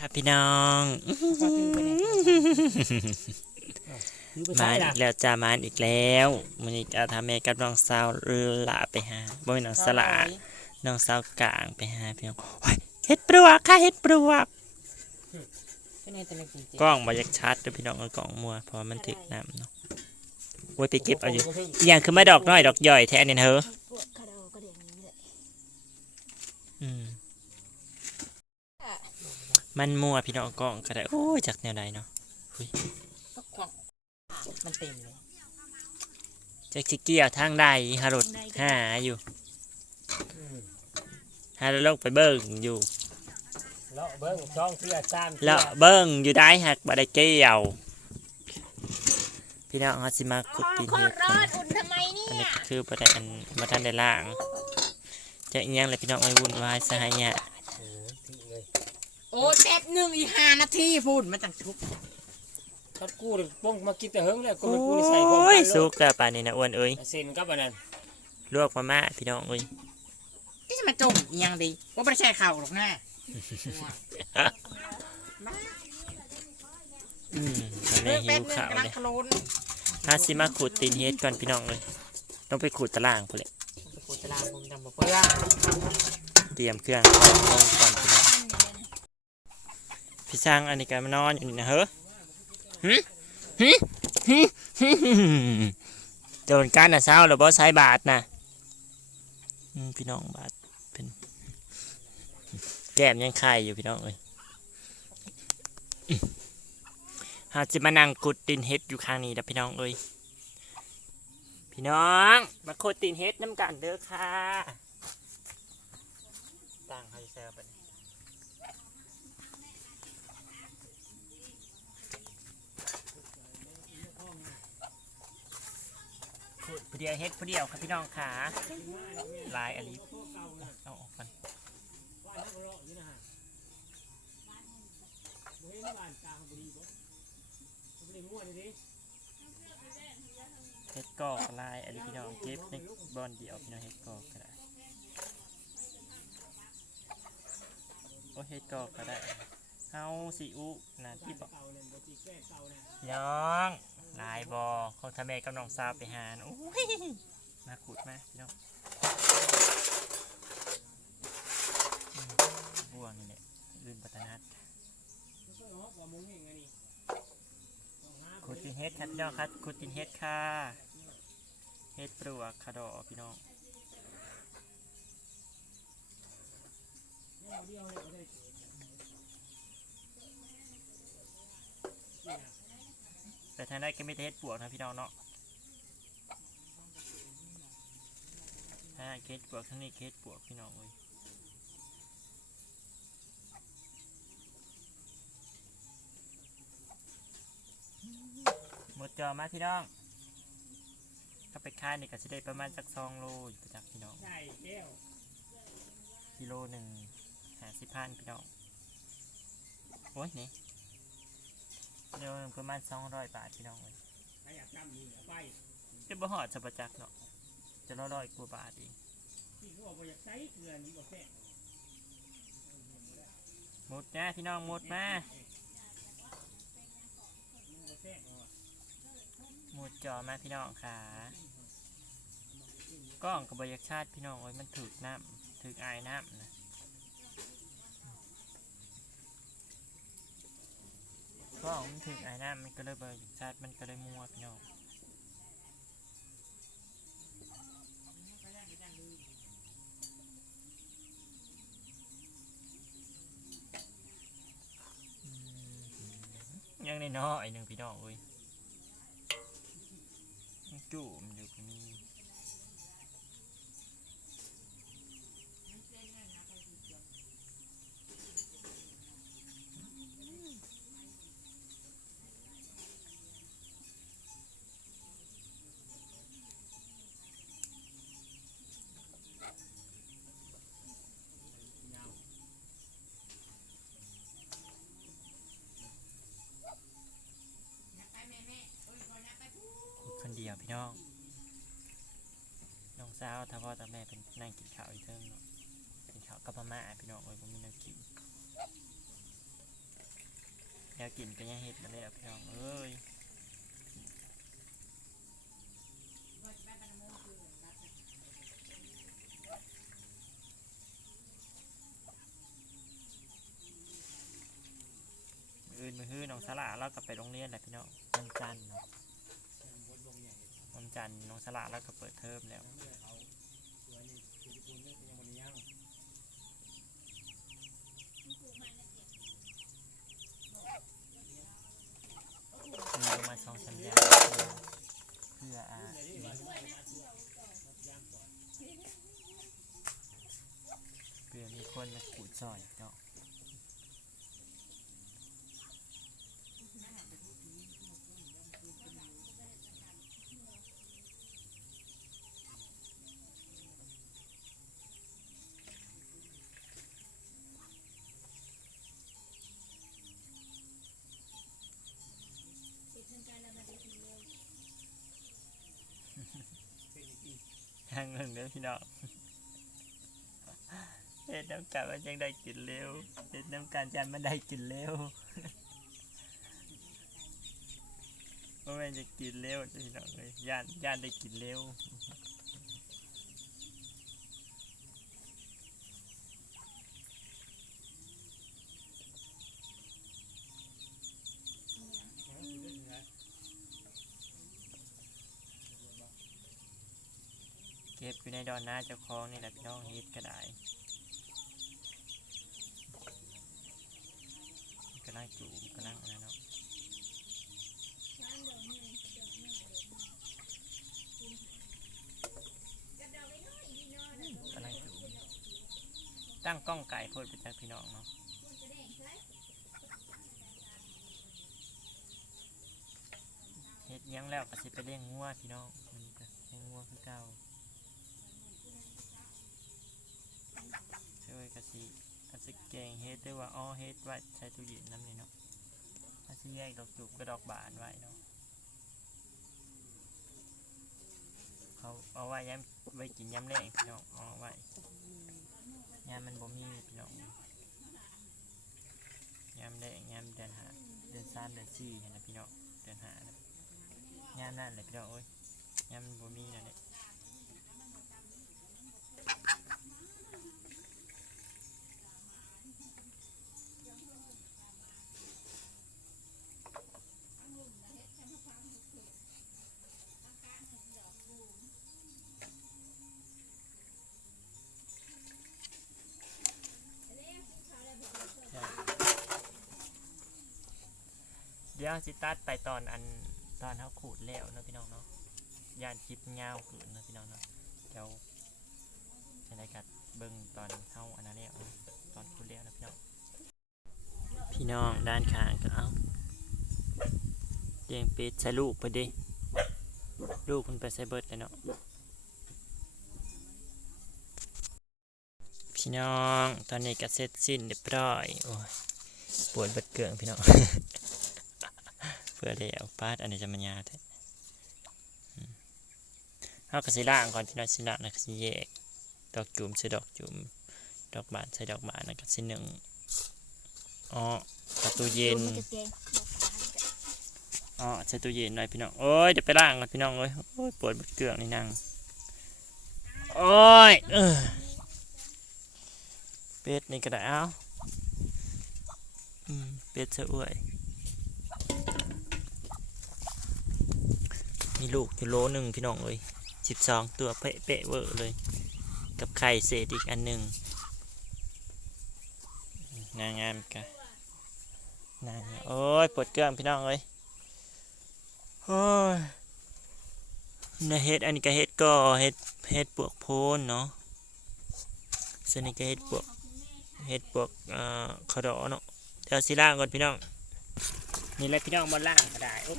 ครับพี่น้องถือไปมาใช้อีล่ะกแล้วจ้ามาอีกแล้วมันอีกอาทาเมกับน้องสาวละไปหาบ่เป็นน้องสละน้องสาวกลางไปหาพี่น้องโอ้ยเฮ็ดปลวกค่ะเฮ็ดปลวกเป็นไงแต่ละจริงกล้องบ่อยากชัดเด้อพี่น้องเอากล้องมัวเพราะว่ามันถึกน้ำเนาะโอ้ยไปเก็บเอาอยู่อหย่างคือมาดอกน้อยดอกย่อยแท้เนี่ยเฮ้อพวกคาราโอก็เรียกอย่างนี้แหละอืม มันมัวพี่น้องกล้องก็ได้โอ้ยจากแนวใดเนาะๆก็ขวางมันเต็มเลยจากสิเกี่ยวทางใดหารถหาอยู่หาแล้วลงไปเบิ่งอยู่เลาะเบิ้งช่องเสื้อซ้ำแล้วเบิ้งอยู่ได้หักบ่ได้เกี่ยว พี่น้องเขาสิมาขุดตีนโคเห็ตดรร้กัอนนอุ่นทำไมเนี่อันยนี้คือบ่ได้อันบ่ทันได้ล่าง จะอีหยังเลยพี่น้องไม่วุ่นวายสหายเนี่ย เออถือเลยโอ้แป๊บหนึ่งอีกห้านาทีพูดมาจังชุบเขากู้เลยป้องมากินแต่เฮิงแล้วก็โอมันกู้นี่ใส่พร้อม้ยกันสุกแล้วป่านนี้นะอ้วนเอ้ยเซ็นกับอันนั้นลวกมาม่าพี่น้องเอ้ยที่จะมาจมอีหยังดีว่าไม่ใช่ข่าวหรอกนะอืมตอนเรื่นี้องหิแป๊บวหนึ่งข้าวกำลัเลงยขลุนหาสิมาขุดตีนเฮ็ดก่อนพี่น้องเอ้ยต้องไปขุดตารางพุ่นแหละตะโกนตะลางผมจำบ่เพื่อเตรียมเครื่องลงก่อนพี่น้อง พี่ช่างอันนี้ก็มานอนอยู่นี่นะเฮ้อหึหึหึหึโดนการน่ะเช้าหรือบ่ใช้บาทนะพี่น้องบาทเป็นแก้มยังไข่อยู่พี่น้องเอ้ยหาจะมานั่งกุดตีนเฮ็ดอยู่ข้างนี้นะพี่น้องเอ้ยพี่น้อง มาขุดตีนเฮ็ดน้ำกันเด้อค่ะ ตั้งให้แซ่บไปขุด ผู้เดียวเฮ็ดผู้เดียวครับพี่น้องขาลายอันนี้เอาออกกันเฮ็ดกอกลายอันนี้พี่น้องเก็บในบอนเดียวพี่น้องเฮ็ดกอกก็ได้โอ้เฮ็ดกอกก็ได้เฮาสิอุนะที่บอกน้อง ลายบอของทำแม่กับน้องสาวไปหานโอ้ยมาขุดมาพี่น้องบ่วงนี่แหละลืมปัตนัดขุดตินเฮ็ดครับพี่น้องครับขุดตินเฮ็ดค่ะเฮ็ดปลวกคาดอพี่น้อง แต่ทางได้ก็ไม่เฮ็ดปวกนะพี่น้องเนาะถ้าเคสปวกทั้งนี้เคสปวกพี่น้องเลยหมดจอมาพี่น้องถ้าไปค่ายนี่ก็จะได้ประมาณสักสองโลอยู่ประจักพี่น้องใช่แก้วกิโลหนึ่งหาสิบพันพี่น้องโอ้ยนี่ โลหนึ่งประมาณสองร้อยบาทพี่น้องเลยจำนี่เอาไปจะบ่หอดจะปรจักเนาะจะร้อยกว่าบาทเองที่เขาบอกกี่บอกแท้หมดนะพี่น้องหมดมาหมดจอมาพี่น้องค่ะกล้องกับบอยากชาติพี่น้องโอ้ยมันถึกน้ำถึกอายน้ำนะ กล้องมันถึกอายน้ำมันก็เลยเบอยากชาติมันก็เลยมัวพี่น้องยังในน้อยหนึ่งพี่น้องเอ้ยจุ่มอยู่ก็มีขุดคนเดียวพี่น้อง น้องสาวถ้าพ่อถ้าแม่เป็นนั่งกินข้าวอีกเทิงเนาะกินข้าวกับมาม่าพี่น้องเอ้ยผมมีแน้ำกินแนวกินก็ยังเฮ็ดมาแล้วพี่น้องเอ้ยมื้ออื่นมือฮื้อน้องสลาเราก็ไปโรงเรียนแหละพี่น้องวันจันทร์เนาะวัน จันทร์น้องสลาเราก็เปิดเทอมแล้วมีประมาณสองสัญญาณเพื่ออ่าเพื่อมีคนมาขูดซอยเนาะทางหนึ่งเด้อพี่น้องเฮ็ดน้ำกันมันยังได้กินเร็วเฮ็ดน้ำกันจันมันได้กินเร็วเพราะมันจะกินเร็วพี่น้องเลยย่านย่านได้กินเร็ว เก็บอยู่ใน ดอนหน้าเจ้าของนี่แหละพี่น้องเฮ็ดก็ได้กำลังจูบกำลังอะไรเนาะกำลังจูบตั้งกล้องไก่โพดไปจากพี่น้องเนาะเฮ็ดยังแล้วก็สิไปเลี้ยงงัวพี่น้องมันก็เลี้ยงงัวคือเก่า ช่วย กะสิกะสิแกงเฮ็ดได้ว่าอ้อเฮ็ดไว้ใช้ตู้เย็นน้ำนี่เนาะกะสิแยกดอกจูบกับดอกบานไว้เนาะเขาเอาไว้ย้ำไว้กินย้ำแรงพี่น้องเอาไว้ย้ำมันบ่มีพี่น้องย้ำแรงย้ำเดือนหาเดือนสามเดือนสี่เห็นนะพี่น้องเดือนหานะย้ำนั่นเลยพี่น้องโอ้ยย้ำบ่มีนั่นแหละ เดี๋ยวสิตัดไปตอนอันตอนเขาขูดแล้วนะพี่น้องเนาะย่านคลิปยาขึ้นนะพี่น้องเนาะเดี๋ยวจะได้กัดเบิ่งตอนเขาอันนั้นแล้วตอนขูดแล้วนะพี่น้อง พี่น้องด้านข้างก็เอาเลี้ยงเป็ดใส่ลูกไปดิลูกมันไปใส่เบิดเลยเนาะพี่น้อง ตอนนี้ก็เสร็จสิ้นเรียบร้อย โอ้ย ปวดบิดเกลืองพี่น้อง พื่อได้เอาปาดอันนี้จะมันยาแท้อืมเอากระสิล่างก่อนพี่น้องสิล่างนะกระสิแยก ดอกจุ่มใส่ดอกจุ่มดอกบานใส่ดอกบานนะกระสิหนึ่งอ๋อประตูเย็นอ๋อใส่ตู้เย็นหน่อยพี่น้องโอ้ยเดี๋ยวไปล่างก่อนพี่น้องเอ้ยโอ้ยปวดเบิดเกลืองนี่นั่งโอ้ยเออเป็ดนี่ก็ได้เอาอืมเป็ดเสืออ้วย มีลูกอยู่โลหนึ่งพี่น้องเอ้ยสิบสองตัวเป๊ะเปะๆเวอร์เลย กับไข่เศษอีกอันหนึ่งนางงามกะนางงามโอ้ยปวดเกลื่องพี่น้องเอ้ยโอ้ยนะเฮ็ดอันนี้ก็เฮ็ดก็เฮ็ดเฮ็ดปวกโพนเนาะส่วนนี้ก็เฮ็ดปวกเฮ็ดปวกเอ่อขดอเนาะเดี๋ยวสิล่างก่อนพี่น้องนี่แหละพี่น้องบนล่างก็ได้โอ้ย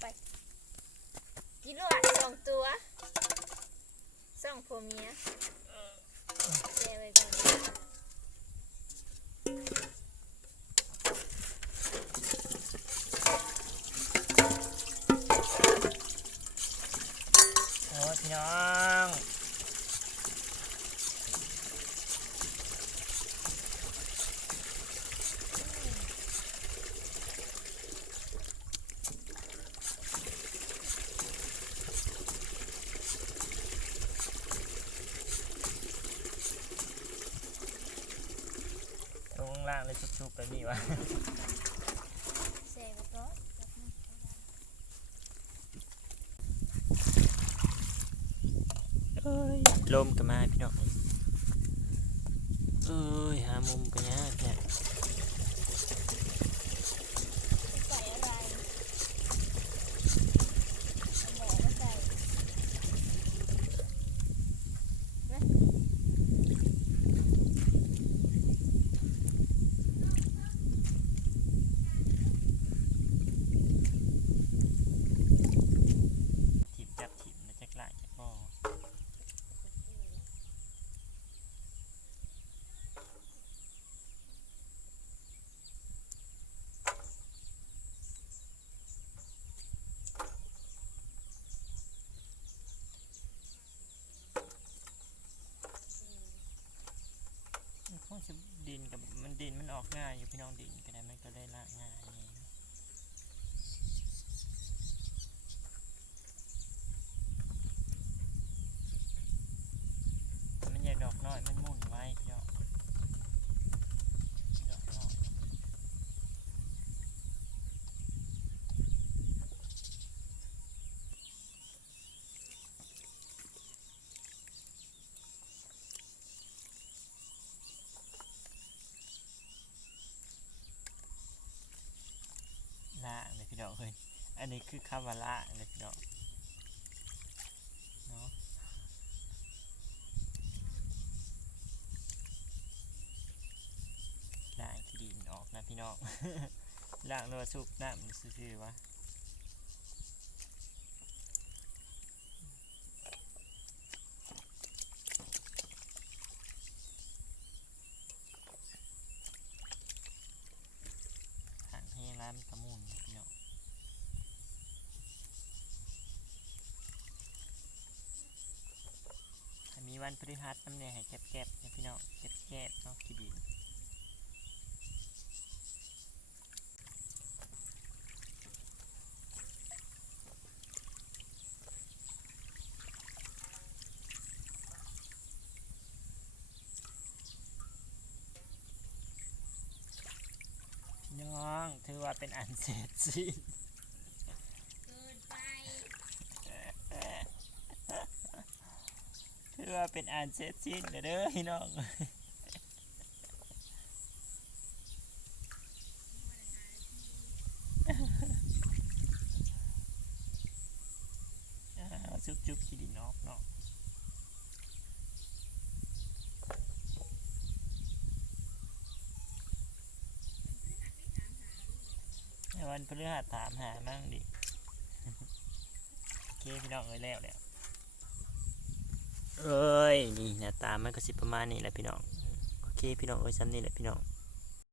ไปกินหลอด สองตัวสองผัวเมียแกไว้ก่อน โอ้ยพี่น้อง ล่างเลยชุบๆแบบนี้วะเสไปก่อนเอ้ยลมก็มาพี่น้องเอ้ยหามุมก็ยากแท้ ใส่อะไรเอาหมอมาใส่ ถีบจับถีบนะจักหลายจักบ่อมันคงจะดินกับมันดินมัน ออกง่ายอยู่พี่น้องดินก็ได้มันก็ได้ละง่ายนี่มันใหญ่ดอกน้อยมันมุ่นไว้พี่น้องดอกน้อยล่างเลย พี่น้องเฮ้ยอันนี้คือคำว่าล่างเลยพี่น้องเนาะล้างขี้ดินออกนะพี่น้องล้างแล้วสุกน้ำซื่อๆวะหางให้ร้านกระมุนนะพี่น้องถ้ามี วันพฤหัสน้ำเนี่ยให้แก็บๆนะพี่น้องเก็บๆเนาะขี้ดินพี่น้องถือว่าเป็นอันเสร็จสิ้น เกินไป ถือว่า เป็นอันเสร็จสิ้นเด้อพี่น้องจุ๊บจุบขี้ดินออกเนาะวันพฤหัสถามหามั่งดิ โอเค พี่น้องเอ้ยแล้วแล้ว เอ้ยนี่หน้าตามันก็สิประมาณนี้แหละพี่น้องโอเคพี่น้องเอ้ยซ้ำนี่แหละพี่น้อง